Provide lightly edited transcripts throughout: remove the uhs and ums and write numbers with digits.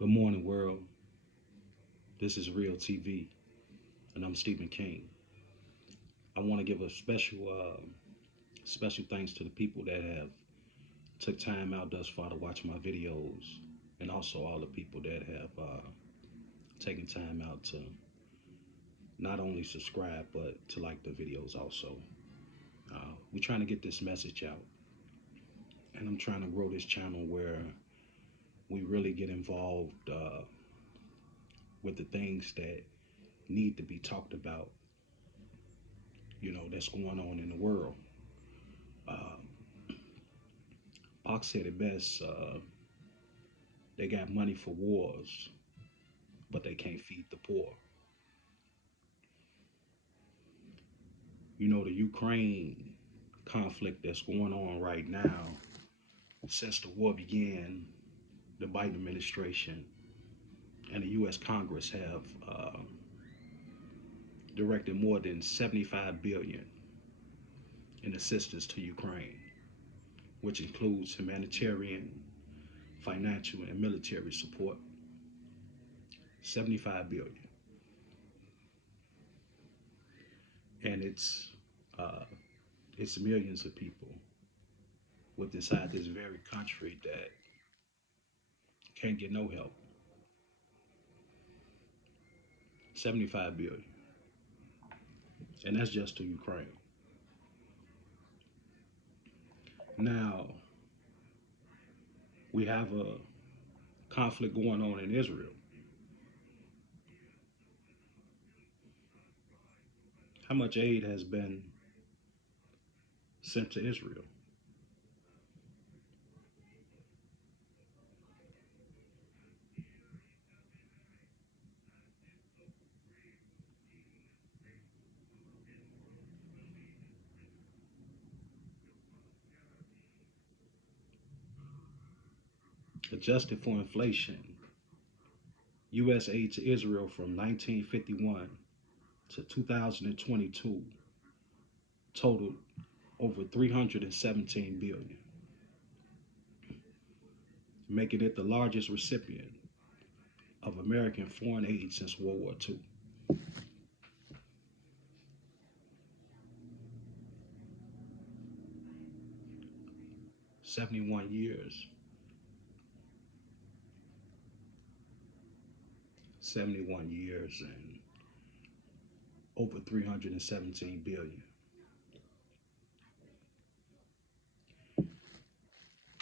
Good morning, world. This is Real TV, and I'm Stephen King. I want to give a special thanks to the people that have took time out thus far to watch my videos, and also all the people that have taken time out to not only subscribe but to like the videos also. We're trying to get this message out, and I'm trying to grow this channel where we really get involved with the things that need to be talked about. That's going on in the world. Uh, Pac said it best. They got money for wars, but they can't feed the poor. The Ukraine conflict that's going on right now, since the war began, the Biden administration and the U.S. Congress have directed more than 75 billion in assistance to Ukraine, which includes humanitarian, financial, and military support. 75 billion, and uh, it's millions of people with inside this very country that can't get no help. 75 billion, and that's just to Ukraine. Now we have a conflict going on in Israel. How much aid has been sent to Israel? Adjusted for inflation, U.S. aid to Israel from 1951 to 2022 totaled over 317 billion, making it the largest recipient of American foreign aid since World War II. 71 years, 71 years, and over 317 billion.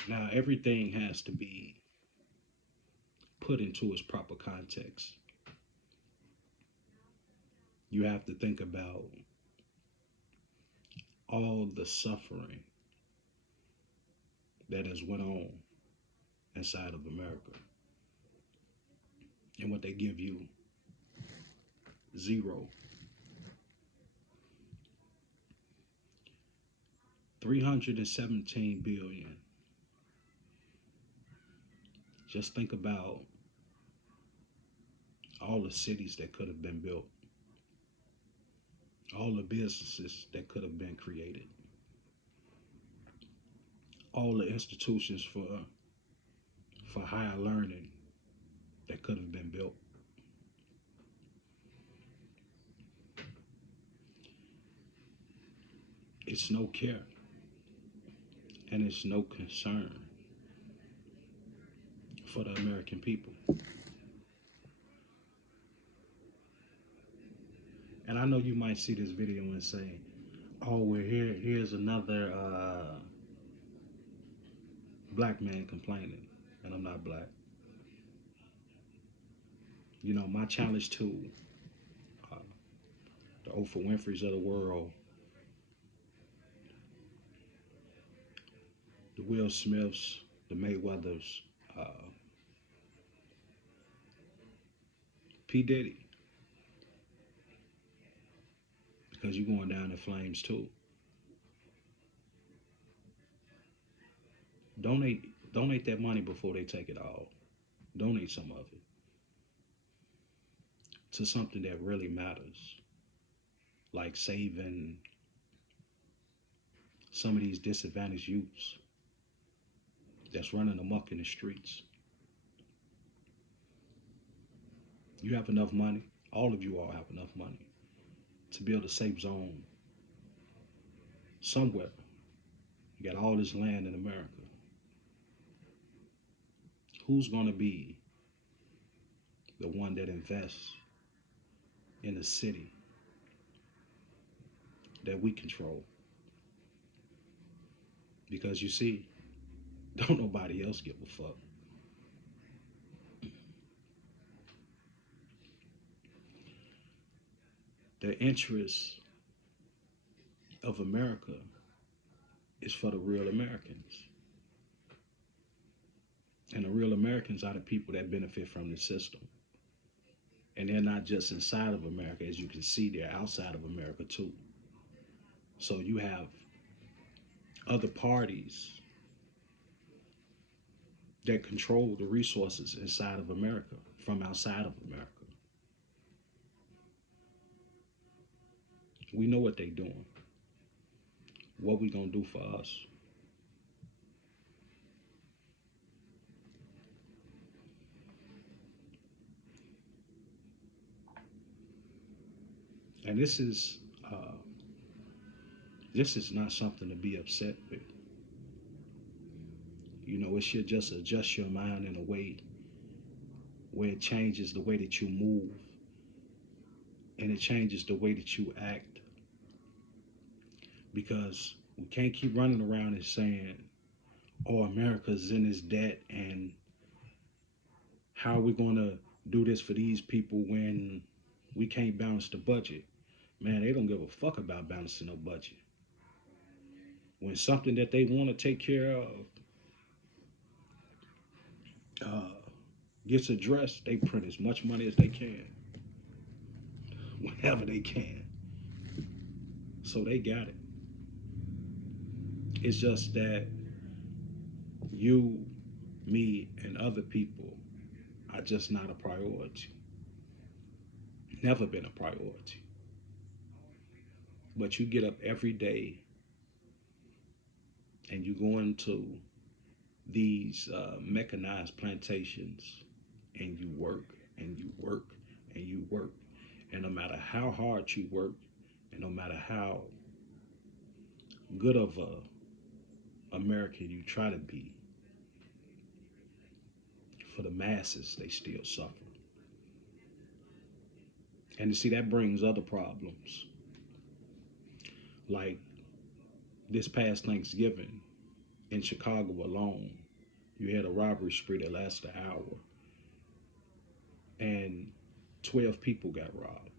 Now, everything has to be put into its proper context. You have to think about all the suffering that has went on inside of America, and what they give you, zero. 317 billion. Just think about all the cities that could have been built, all the businesses that could have been created, all the institutions for higher learning that could have been built. It's no care and it's no concern for the American people. And I know you might see this video and say, "Oh, we're here. Here's another black man complaining," and I'm not black. My challenge to uh, the Oprah Winfrey's of the world, the Will Smiths, the Mayweathers, P Diddy, because you're going down in flames too. Donate that money before they take it all. Donate some of it to something that really matters, like saving some of these disadvantaged youths that's running amok in the streets. You have enough money. All of you all have enough money to build a safe zone somewhere. You got all this land in America. Who's going to be the one that invests in the city that we control? Because you see, don't nobody else give a fuck. The interest of America is for the real Americans. And the real Americans are the people that benefit from the system. And they're not just inside of America, as you can see, they're outside of America too. So you have other parties that control the resources inside of America from outside of America. We know what they're doing. What we gonna do for us? And this is not something to be upset with. You know, it should just adjust your mind in a way where it changes the way that you move and it changes the way that you act. Because we can't keep running around and saying, oh, America's in this debt and how are we going to do this for these people when we can't balance the budget? Man, they don't give a fuck about balancing no budget. When something that they want to take care of uh, gets addressed, they print as much money as they can, whenever they can. So they got it. It's just that you, me, and other people are just not a priority. Never been a priority. But you get up every day and you go into these mechanized plantations and you work and you work and you work. And no matter how hard you work and no matter how good of a American you try to be, for the masses, they still suffer. And you see, that brings other problems. Like this past Thanksgiving in Chicago alone, you had a robbery spree that lasted an hour, and 12 people got robbed.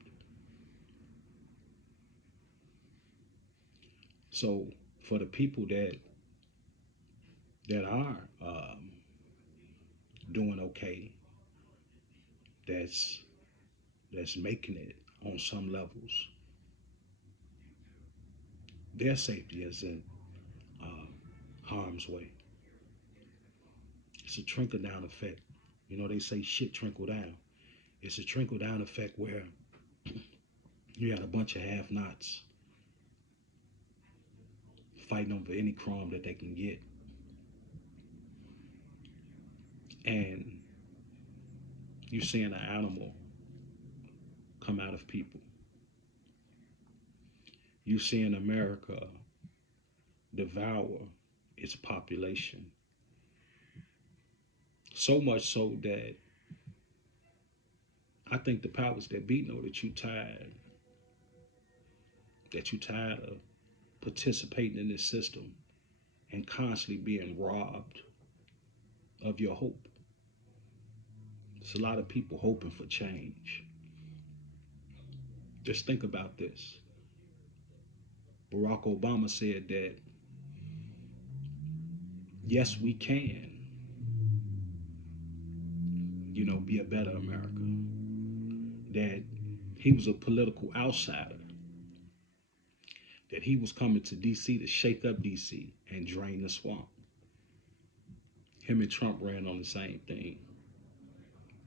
So for the people that are doing okay, that's that's making it on some levels, their safety is in uh, harm's way. It's a trickle down effect. You know, they say shit trickle down. It's a trickle down effect where you got a bunch of have nots fighting over any crumb that they can get. And you're seeing an animal come out of people. You're seeing America devour its population. So much so that I think the powers that be know that you tired of participating in this system and constantly being robbed of your hope. There's a lot of people hoping for change. Just think about this. Barack Obama said that yes, we can, you know, be a better America. That he was a political outsider. That he was coming to DC to shake up DC and drain the swamp. Him and Trump ran on the same thing.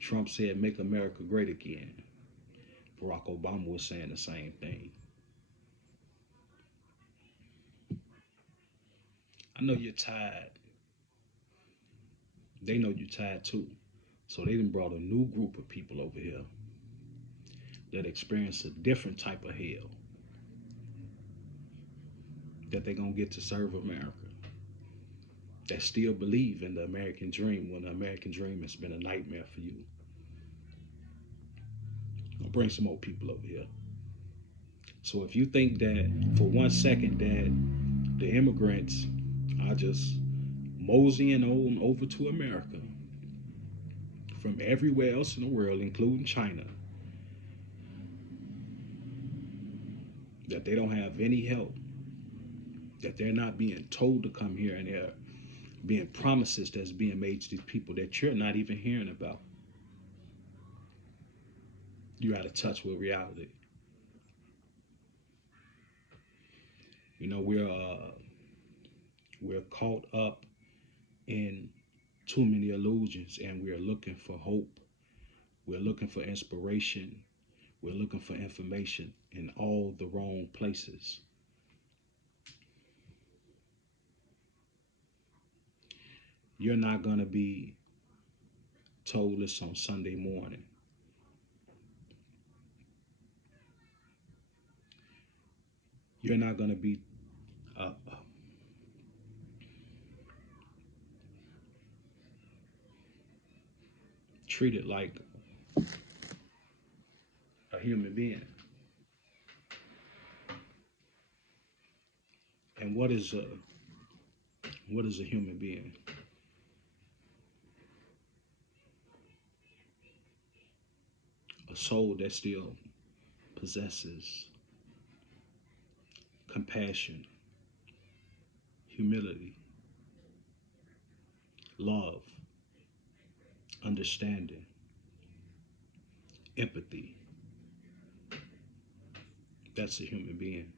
Trump said, make America great again. Barack Obama was saying the same thing. I know you're tired. They know you're tired too. So they done brought a new group of people over here. that experience a different type of hell, that they're going to get to serve America, that still believe in the American dream when the American dream has been a nightmare for you. I'll bring some more people over here. So if you think that for 1 second that the immigrants are just moseying on over to America from everywhere else in the world, including China, that they don't have any help, that they're not being told to come here, and they're being promises that's being made to these people that you're not even hearing about, you're out of touch with reality. You know, we're caught up in too many illusions, and we're looking for hope. We're looking for inspiration. We're looking for information in all the wrong places. You're not going to be told this on Sunday morning. You're not going to be treated like a human being. And what is a human being? A soul that still possesses compassion, humility, love, understanding, empathy. That's a human being.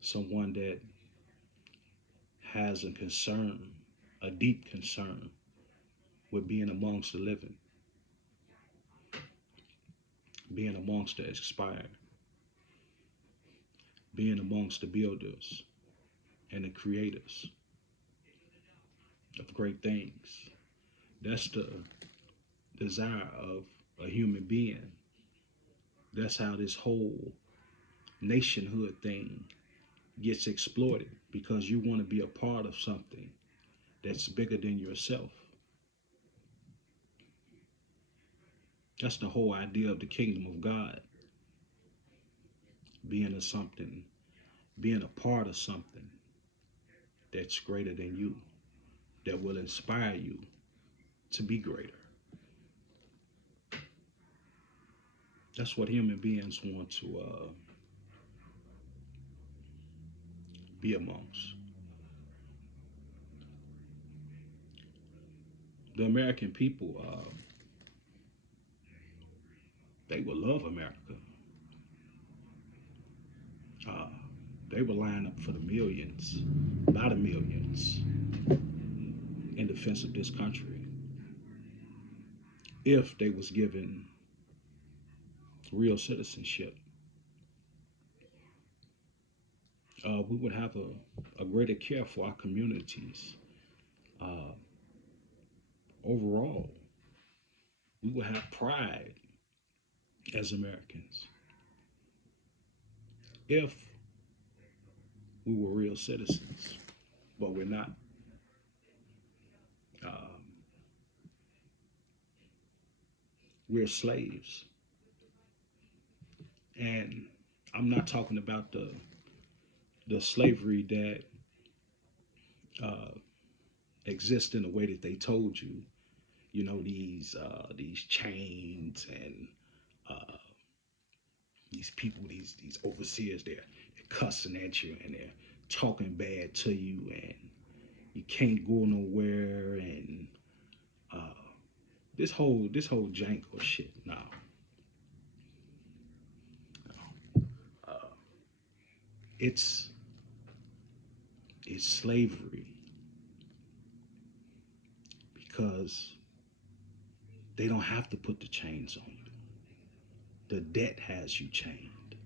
Someone that has a concern, a deep concern with being amongst the living, being amongst the expired, being amongst the builders and the creators of great things. That's the desire of a human being. That's how this whole nationhood thing gets exploited, because you want to be a part of something that's bigger than yourself. That's the whole idea of the kingdom of God, being a something, being a part of something that's greater than you, that will inspire you to be greater. That's what human beings want to be amongst. The American people, they will love America. Uh, they will line up for the millions, by the millions, in defense of this country if they was given real citizenship. We would have a greater care for our communities. Uh, Overall, we would have pride as Americans if we were real citizens, but we're not. Um, we're slaves, and I'm not talking about the slavery that uh, exists in the way that they told you. You know, these chains and uh, these people, these overseers, they're cussing at you and they're talking bad to you, and you can't go nowhere, and uh, this whole janko shit. Now, uh, it's it's slavery because they don't have to put the chains on you. The debt has you chained.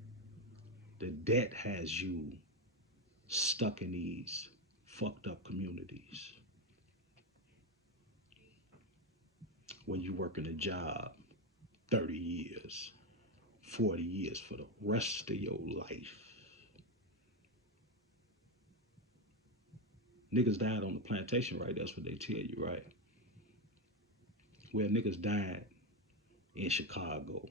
The debt has you stuck in these fucked up communities. When you work in a job 30 years, 40 years for the rest of your life. Niggas died on the plantation, right? That's what they tell you, right? Well, niggas died in Chicago.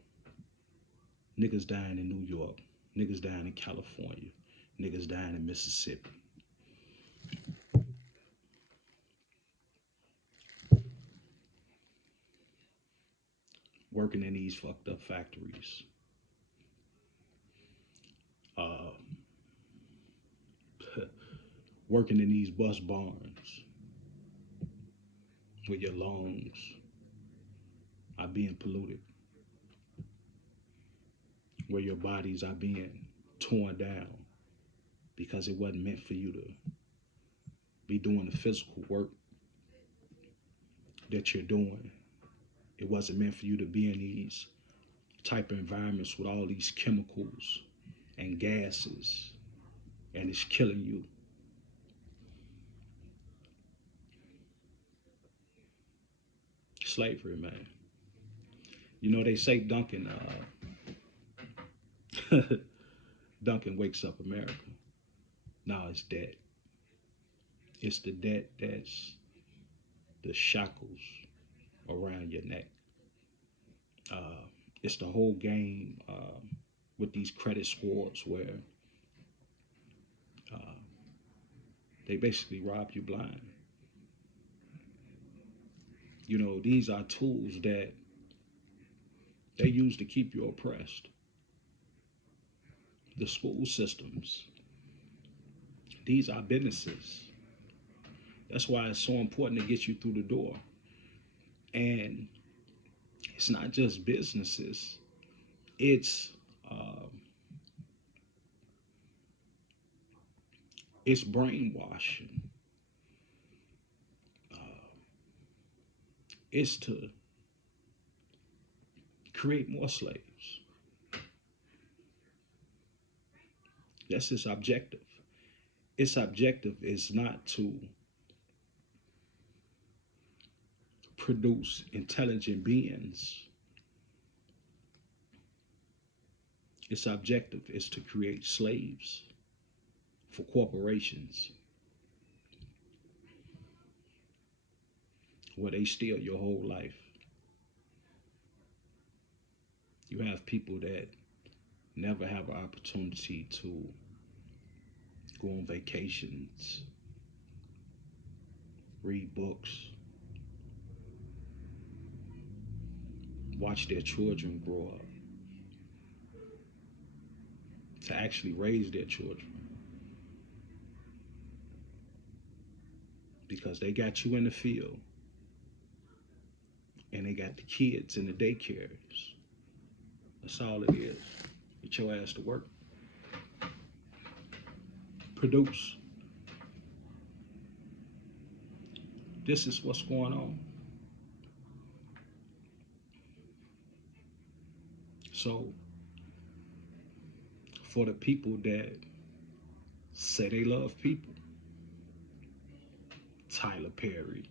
Niggas dying in New York. Niggas dying in California. Niggas dying in Mississippi. Working in these fucked up factories. Uh, working in these bus barns where your lungs are being polluted, where your bodies are being torn down because it wasn't meant for you to be doing the physical work that you're doing. It wasn't meant for you to be in these type of environments with all these chemicals and gases, and it's killing you. Slavery, man. You know they say Duncan wakes up America. No, it's debt. It's the debt that's the shackles around your neck. Uh, it's the whole game with these credit scores where uh, they basically rob you blind. You know, these are tools that they use to keep you oppressed. The school systems, these are businesses. That's why it's so important to get you through the door. And it's not just businesses, it's um, it's brainwashing. Uh, it's to create more slaves. That's its objective. Its objective is not to produce intelligent beings. Its objective is to create slaves for corporations where they steal your whole life. You have people that never have an opportunity to go on vacations, read books, watch their children grow up, to actually raise their children because they got you in the field and they got the kids in the daycares. That's all it is. Get your ass to work. Produce. This is what's going on. So, for the people that say they love people, Tyler Perry,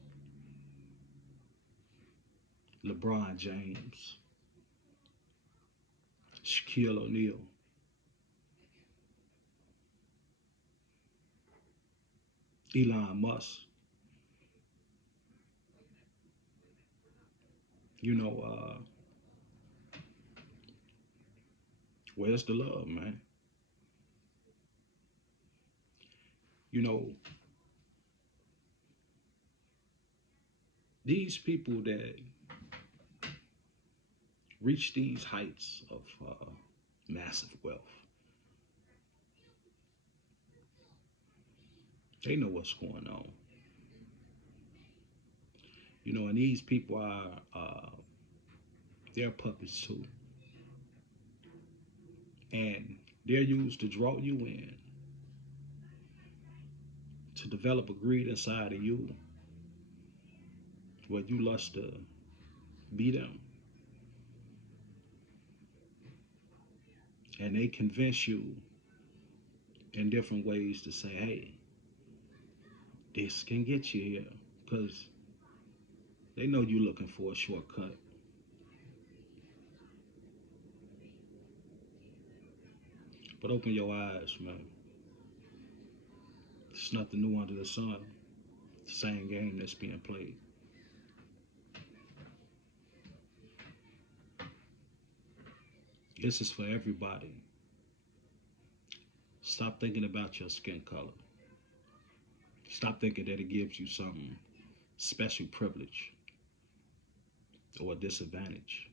LeBron James, Shaquille O'Neal, Elon Musk, you know, where's the love, man? You know, these people that reach these heights of massive wealth, they know what's going on. You know, and these people are, they're puppets too. And they're used to draw you in, to develop a greed inside of you where you lust to be them. And they convince you in different ways to say, hey, this can get you here. Because they know you're looking for a shortcut. But open your eyes, man. There's nothing new under the sun. The same game that's being played. This is for everybody. Stop thinking about your skin color. Stop thinking that it gives you some special privilege or disadvantage.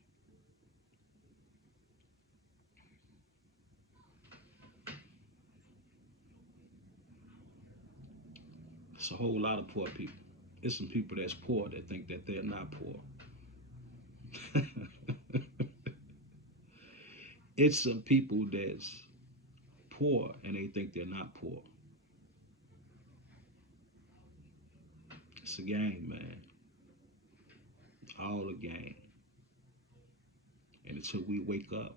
It's a whole lot of poor people. There's some people that's poor that think that they're not poor. It's some people that's poor and they think they're not poor. It's a game, man. All a game. And until we wake up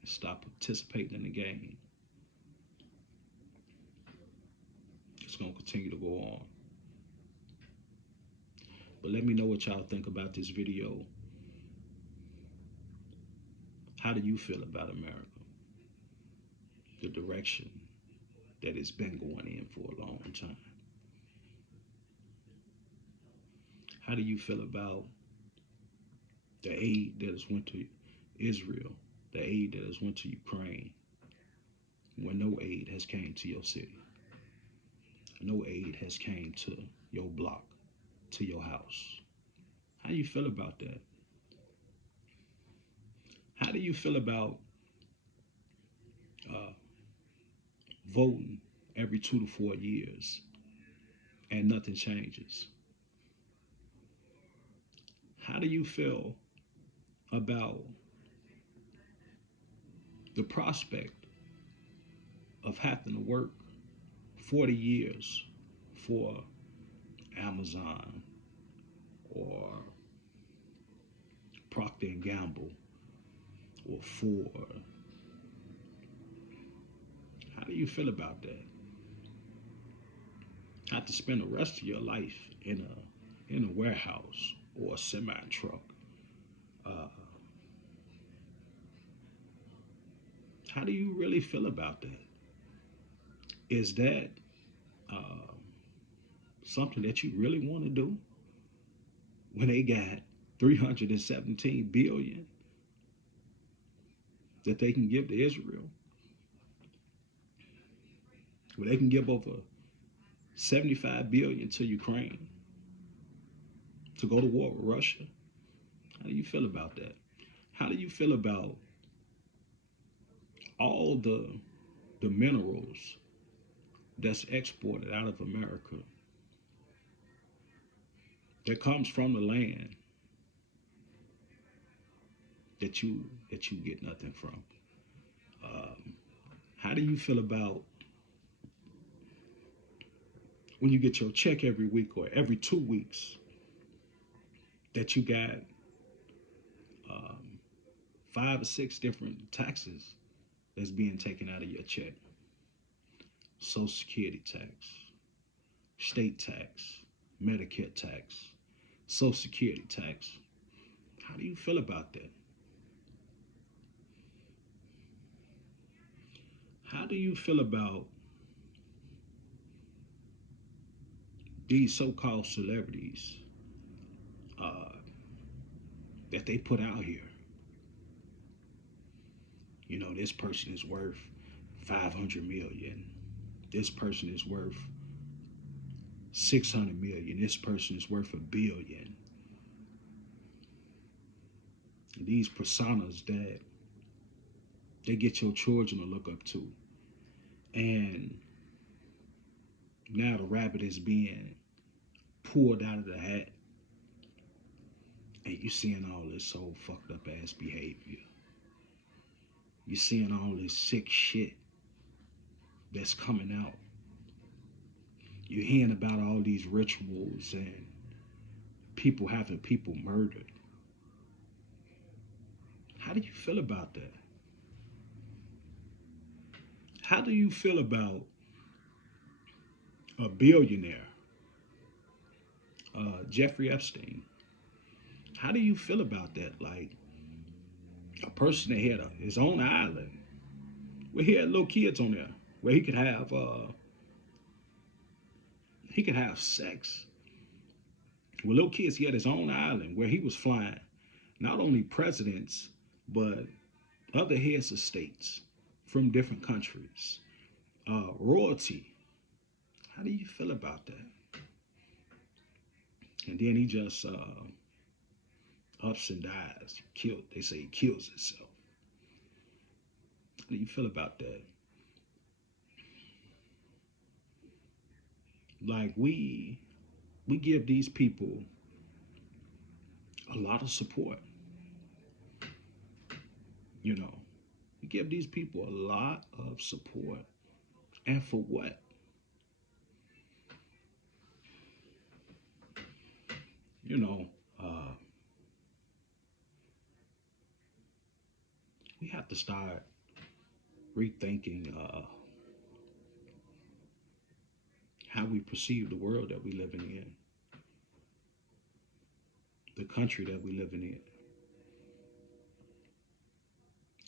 and stop participating in the game, it's going to continue to go on. But let me know what y'all think about this video. How do you feel about America? The direction that it's been going in for a long time. How do you feel about the aid that has went to Israel, the aid that has went to Ukraine, when no aid has came to your city? No aid has came to your block, to your house. How do you feel about that? How do you feel about uh, voting every 2 to 4 years and nothing changes? How do you feel about the prospect of having to work 40 years for Amazon or Procter and Gamble or Ford? How do you feel about that? Have to spend the rest of your life in a warehouse or a semi truck. Uh, how do you really feel about that? Is that uh, something that you really want to do when they got 317 billion that they can give to Israel? When they can give over 75 billion to Ukraine to go to war with Russia? How do you feel about that? How do you feel about all the minerals that's exported out of America that comes from the land that you get nothing from? Um, how do you feel about when you get your check every week or every 2 weeks that you got um, 5 or 6 different taxes that's being taken out of your check? Social Security tax, state tax, Medicare tax, Social Security tax. How do you feel about that? How do you feel about these so-called celebrities uh, that they put out here? You know, this person is worth 500 million. This person is worth 600 million. This person is worth 1 billion. These personas that they get your children to look up to. And now the rabbit is being pulled out of the hat. And you seeing all this so fucked up ass behavior. You seeing all this sick shit that's coming out. You're hearing about all these rituals and people having people murdered. How do you feel about that? How do you feel about a billionaire, Jeffrey Epstein? How do you feel about that? Like a person that had his own island where he had little kids on there, where he could have sex with little kids. He had his own island where he was flying not only presidents but other heads of states from different countries, royalty. How do you feel about that? And then he just ups and dies. Killed. They say he kills himself. How do you feel about that? Like we give these people a lot of support. You know, we give these people a lot of support, and for what? You know, uh, we have to start rethinking how we perceive the world that we living in, the country that we living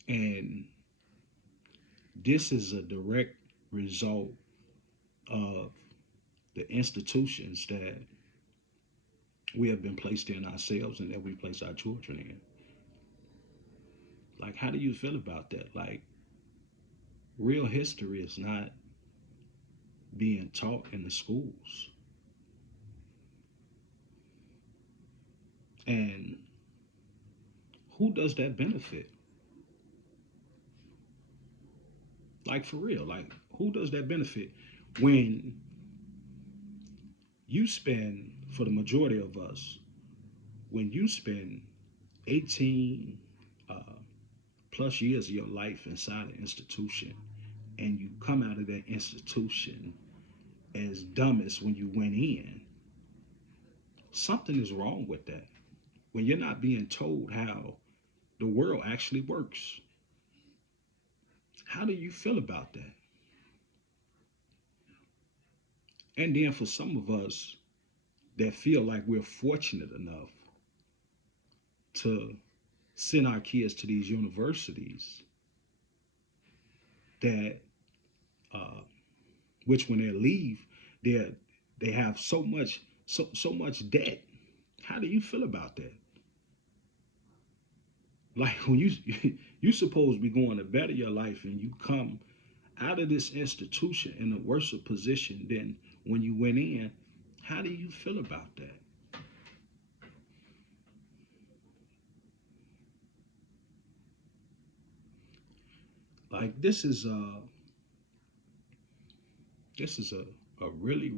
in, and this is a direct result of the institutions that we have been placed in ourselves and that we place our children in. Like, how do you feel about that? Like, real history is not being taught in the schools. And who does that benefit? Like, for real, like, who does that benefit when you spend, for the majority of us, when you spend 18 uh, plus years of your life inside an institution and you come out of that institution as dumb as when you went in, something is wrong with that. When you're not being told how the world actually works, how do you feel about that? And then for some of us that feel like we're fortunate enough to send our kids to these universities that uh, which when they leave, they they have so much debt. How do you feel about that? Like when you supposed to be going to better your life and you come out of this institution in a worse position than when you went in. How do you feel about that? Like this is a really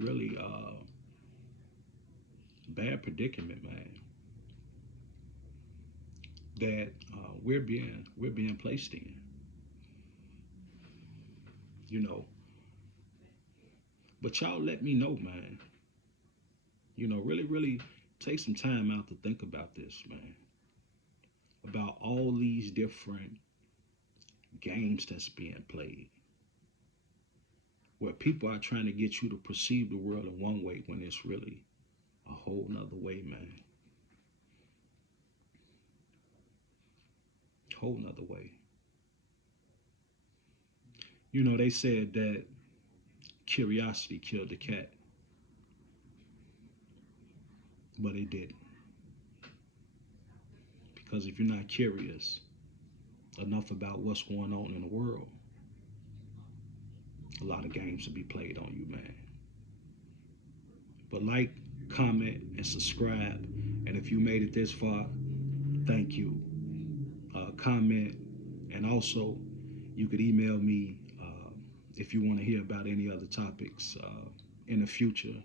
bad predicament, man. That we're being placed in. You know, but y'all let me know, man. You know, really take some time out to think about this, man. About all these different games that's being played, where people are trying to get you to perceive the world in one way when it's really a whole nother way, man. Whole nother way. You know, they said that curiosity killed the cat, but it didn't. Because if you're not curious enough about what's going on in the world, a lot of games will be played on you, man. But like, comment, and subscribe. And if you made it this far, thank you. Comment, and also you could email me if you want to hear about any other topics in the future.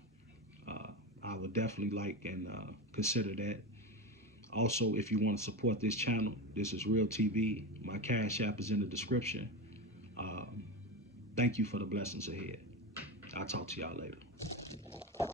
Uh, I would definitely like and consider that. Also, if you want to support this channel, this is Real TV. My Cash App is in the description. Um, Thank you for the blessings ahead. I'll talk to y'all later.